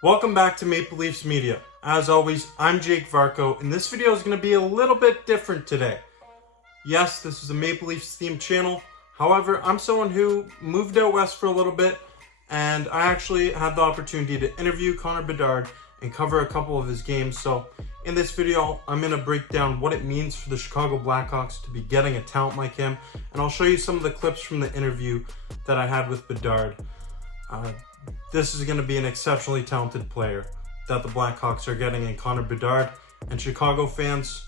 Welcome back to Maple Leafs Media. As always, I'm Jake Varco, and this video is going to be a little bit different today. Yes, this is a Maple Leafs themed channel. However, I'm someone who moved out west for a little bit, and I actually had the opportunity to interview Connor Bedard and cover a couple of his games. So in this video, I'm going to break down what it means for the Chicago Blackhawks to be getting a talent like him, and I'll show you some of the clips from the interview that I had with Bedard. This is going to be an exceptionally talented player that the Blackhawks are getting in Connor Bedard, and Chicago fans,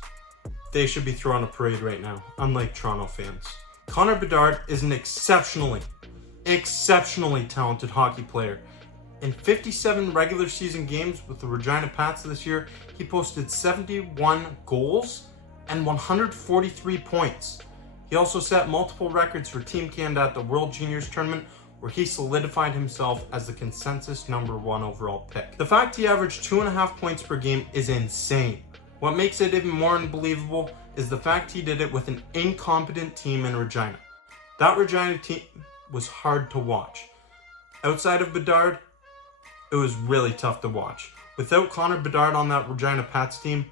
they should be throwing a parade right now, unlike Toronto fans. Connor Bedard is an exceptionally talented hockey player. In 57 regular season games with the Regina Pats this year, he posted 71 goals and 143 points. He also set multiple records for Team Canada at the World Juniors Tournament, where he solidified himself as the consensus #1 overall pick. The fact he averaged 2.5 points per game is insane. What makes it even more unbelievable is the fact he did it with an incompetent team in Regina. That Regina team was hard to watch. Outside of Bedard, it was really tough to watch. Without Connor Bedard on that Regina Pats team,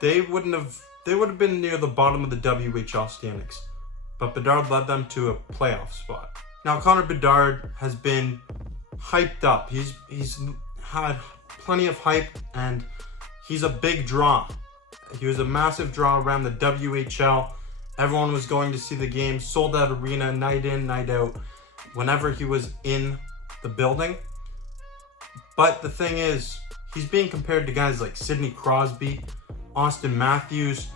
they would have been near the bottom of the WHL standings. But Bedard led them to a playoff spot. Now, Connor Bedard has been hyped up. He's had plenty of hype, and he's a big draw. He was a massive draw around the WHL. Everyone was going to see the game, sold out arena, night in, night out, whenever he was in the building. But the thing is, he's being compared to guys like Sidney Crosby, Austin Matthews,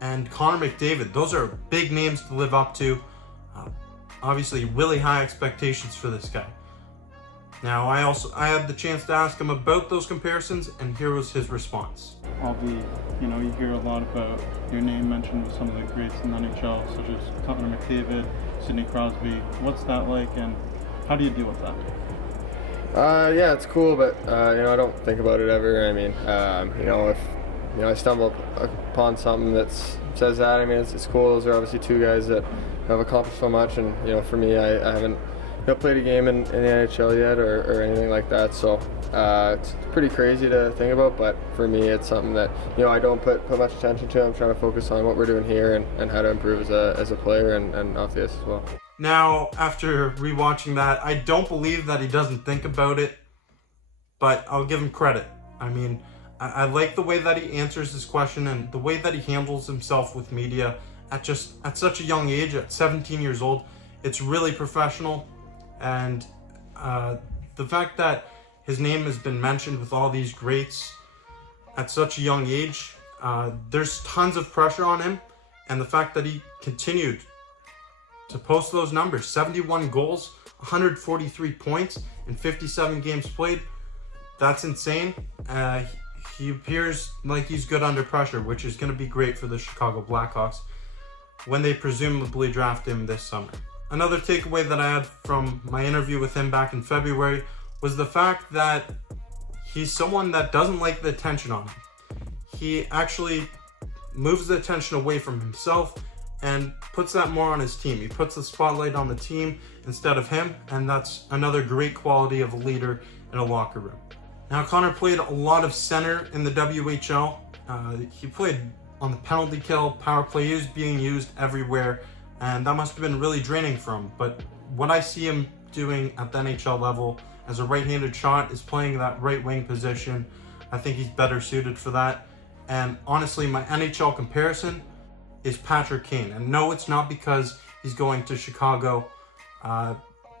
and Connor McDavid. Those are big names to live up to. Obviously, really high expectations for this guy. Now, I had the chance to ask him about those comparisons, and here was his response. You hear a lot about your name mentioned with some of the greats in the NHL, such as Connor McDavid, Sidney Crosby. What's that like, and how do you deal with that? Yeah, it's cool, but I don't think about it ever. I mean, if I stumble upon something that says that, I mean, it's cool. Those are obviously two guys that have accomplished so much, and for me, I haven't played a game in the NHL yet or anything like that, so it's pretty crazy to think about. But for me, it's something that I don't put much attention to. I'm trying to focus on what we're doing here and how to improve as a player and off the ice as well. Now, after rewatching that, I don't believe that he doesn't think about it, but I'll give him credit. I mean, I like the way that he answers this question and the way that he handles himself with media at such a young age, at 17 years old. It's really professional, and the fact that his name has been mentioned with all these greats at such a young age, there's tons of pressure on him, and the fact that he continued to post those numbers, 71 goals, 143 points in 57 games played, that's insane. He appears like he's good under pressure, which is going to be great for the Chicago Blackhawks when they presumably draft him this summer. Another takeaway that I had from my interview with him back in February was the fact that he's someone that doesn't like the attention on him. He actually moves the attention away from himself and puts that more on his team. He puts the spotlight on the team instead of him, and that's another great quality of a leader in a locker room. Now, Connor played a lot of center in the WHL. He played on the penalty kill, power play. He was being used everywhere, and that must have been really draining for him. But what I see him doing at the NHL level as a right-handed shot is playing that right wing position. I think he's better suited for that. And honestly, my NHL comparison is Patrick Kane. And no, it's not because he's going to Chicago,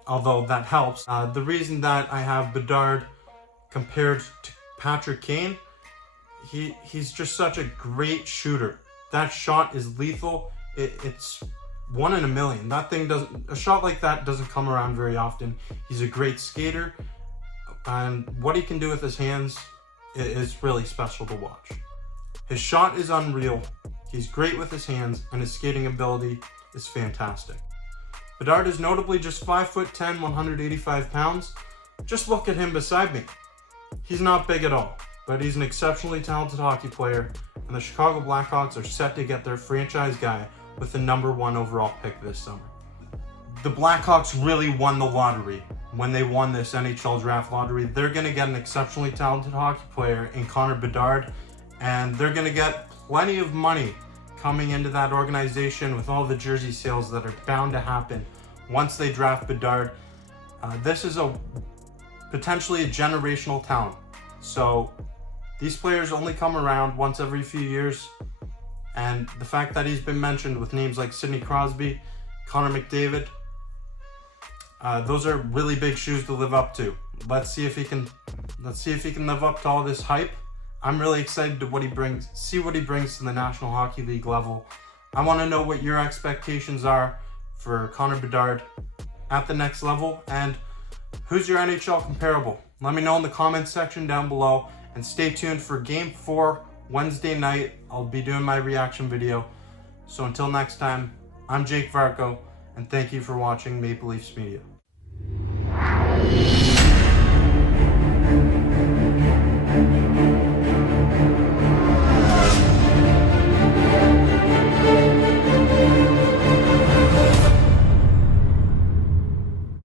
although that helps. The reason that I have Bedard compared to Patrick Kane, he's just such a great shooter. That shot is lethal. It's 1 in a million. A shot like that doesn't come around very often. He's a great skater, and what he can do with his hands is really special to watch. His shot is unreal. He's great with his hands, and his skating ability is fantastic. Bedard is notably just 5'10", 185 pounds. Just look at him beside me. He's not big at all, but he's an exceptionally talented hockey player, and the Chicago Blackhawks are set to get their franchise guy with the #1 overall pick this summer. The Blackhawks really won the lottery when they won this NHL draft lottery. They're going to get an exceptionally talented hockey player in Connor Bedard, and they're going to get plenty of money coming into that organization with all the jersey sales that are bound to happen once they draft Bedard. This is potentially a generational talent. So these players only come around once every few years, and the fact that he's been mentioned with names like Sidney Crosby, Connor McDavid, those are really big shoes to live up to. Let's see if he can live up to all this hype. I'm really excited to see what he brings to the National Hockey League level. I want to know what your expectations are for Connor Bedard at the next level, and who's your NHL comparable? Let me know in the comments section down below, and stay tuned for Game 4 Wednesday night. I'll be doing my reaction video. So until next time, I'm Jake Varco, and thank you for watching Maple Leafs Media.